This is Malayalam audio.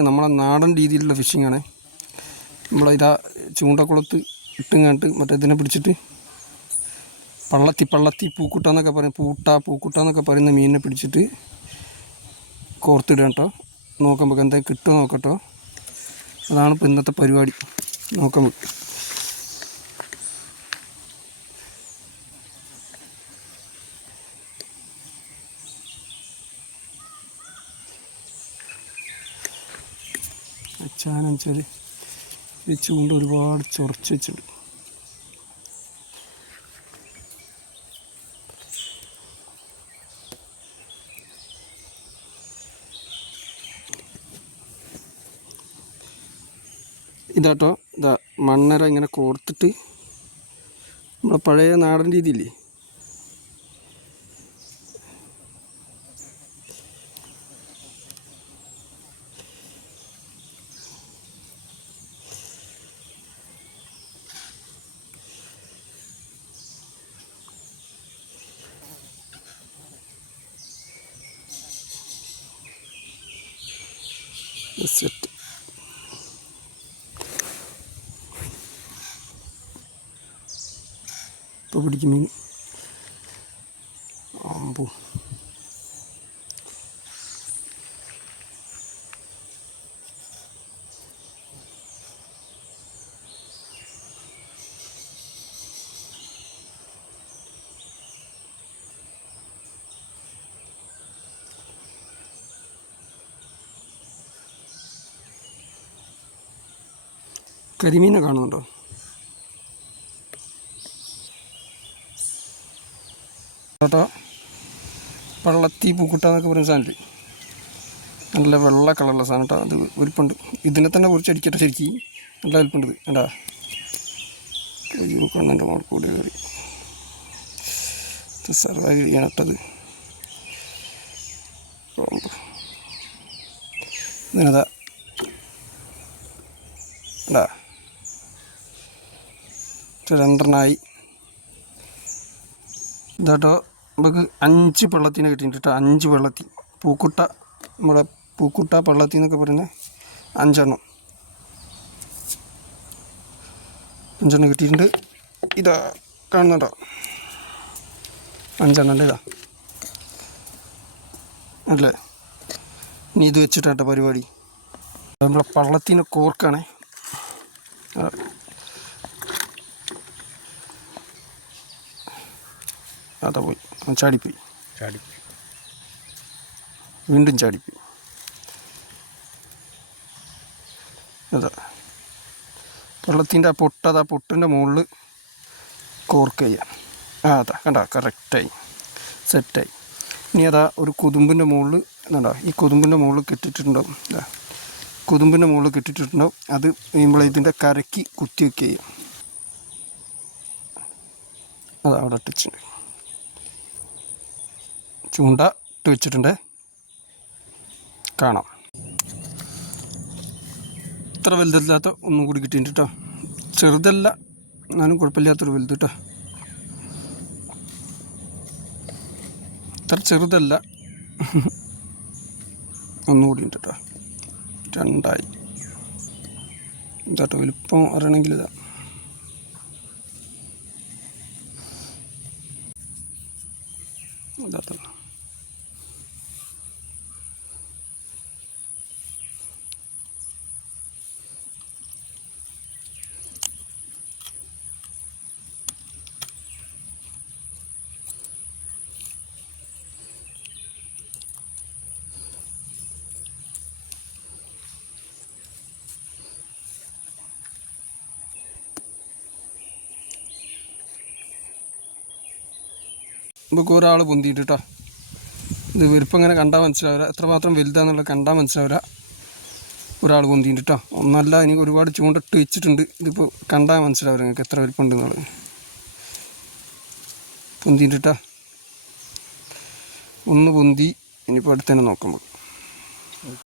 നമ്മളെ നാടൻ രീതിയിലുള്ള ഫിഷിംഗ് ആണ്. നമ്മളിതാ ചൂണ്ടക്കുളത്ത് ഇട്ടുങ്ങാണ്ട് മറ്റേ ഇതിനെ പിടിച്ചിട്ട് പള്ളത്തി പൂക്കുട്ട എന്നൊക്കെ പറയും, പൂക്കുട്ട എന്നൊക്കെ പറയുന്ന മീനിനെ പിടിച്ചിട്ട് കോർത്തിടുക കേട്ടോ. നോക്കുമ്പോൾ എന്താ കിട്ടുമോ നോക്കട്ടോ. അതാണ് ഇപ്പോൾ ഇന്നത്തെ പരിപാടി. നോക്കാൻ വെക്കുക. വെച്ചാന്ന് വെച്ചാൽ ഈ ചൂണ്ട ഒരുപാട് ചൊറച്ച് വെച്ചിട്ടുണ്ട്. ഇതാട്ടോ, ഇതാ മണ്ണര ഇങ്ങനെ കോർത്തിട്ട് നമ്മളെ പഴയ നാടൻ രീതിയില്ലേ, സെറ്റ്. ഇപ്പോൾ പിടിക്കും മീൻ. ആമ്പോ കരിമീനെ കാണുന്നുണ്ടോ? കേട്ടോ, പള്ളത്തി പൂക്കുട്ട എന്നൊക്കെ പറയുന്ന സാധനം, നല്ല വെള്ള കളറുള്ള സാധനം കേട്ടോ. അത് വലിപ്പുണ്ട്. ഇതിനെ തന്നെ കുറിച്ച് അടിക്കട്ടെ, ശരിക്കും നല്ല വലിപ്പുണ്ട്. കേട്ടാ കണ്ണൻ്റെ മോൾ കൂടി കയറി സർവൈവ് ചെയ്യാനിട്ടത്. ഇതിനതാ കേട്ടാ, രണ്ടെണ്ണമായി. ഇതാട്ടോ നമുക്ക് 5 പള്ളത്തിനെ കിട്ടിയിട്ട് കേട്ടോ. 5 പള്ളത്തി പൂക്കുട്ട, നമ്മളെ പൂക്കുട്ട പള്ളത്തി എന്നൊക്കെ പറയുന്നത് 5 എണ്ണം കിട്ടിയിട്ടുണ്ട്. ഇതാ കാണുന്നുണ്ടോ, 5 എണ്ണം ഇതാ അല്ലേ. ഇനി ഇത് വെച്ചിട്ടാട്ടോ പരിപാടി. നമ്മളെ പള്ളത്തിനെ കോർക്കാണേ. അതാ പോയി, ചാടിപ്പോയി, വീണ്ടും ചാടിപ്പോയി. അതാ വെള്ളത്തിൻ്റെ ആ പൊട്ടതാ, പൊട്ടിൻ്റെ മുകളിൽ കോർക്ക് ചെയ്യാം. അതാ കണ്ട, കറക്റ്റായി സെറ്റായി. ഇനി അതാ ഒരു കൊതുമ്പിൻ്റെ മുകളിൽ എന്താ, ഈ കൊതുമ്പിൻ്റെ മുകളിൽ കെട്ടിട്ടുണ്ടാവും. കൊതുമ്പിൻ്റെ മുകളിൽ കെട്ടിട്ടുണ്ടാവും. അത് നമ്മൾ ഇതിൻ്റെ കരയ്ക്ക് കുത്തി വയ്ക്കുക ചെയ്യാം. അതാ അവിടെ ഇട്ടിട്ടുണ്ട്. ചൂണ്ട ഇട്ട് വെച്ചിട്ടുണ്ട്, കാണാം. ഇത്ര വലുതല്ലാത്ത ഒന്നും കൂടി കിട്ടിയിട്ടുണ്ട് കേട്ടോ. ചെറുതല്ല, എന്നാലും കുഴപ്പമില്ലാത്തൊരു വലുത് കേട്ടോ. ഇത്ര ചെറുതല്ല, ഒന്നുകൂടി ഉണ്ട് കേട്ടോ. 2 ഇതാട്ടോ വലിപ്പം അറിയണമെങ്കിൽ ഇതാ. ഇതാട്ടോ നമുക്ക് ഒരാൾ പൊന്തിയിട്ട് കേട്ടോ. ഇത് വലിപ്പം ഇങ്ങനെ കണ്ടാൽ മനസ്സിലാവില്ല, എത്രമാത്രം വലുതാണെന്നുള്ളത് കണ്ടാൽ മനസ്സിലാവില്ല. ഒരാൾ പൊന്തിയിട്ട് കേട്ടോ. ഒന്നല്ല, എനിക്ക് ഒരുപാട് ചൂണ്ടിട്ട് വെച്ചിട്ടുണ്ട്. ഇതിപ്പോൾ കണ്ടാൽ മനസ്സിലാവില്ല നിങ്ങൾക്ക് എത്ര വലിപ്പം ഉണ്ടെന്നുള്ളത്. പൊന്തിയിട്ട് കേട്ടോ, ഒന്ന് പൊന്തി. ഇനിയിപ്പോൾ അടുത്തന്നെ നോക്കുമ്പോൾ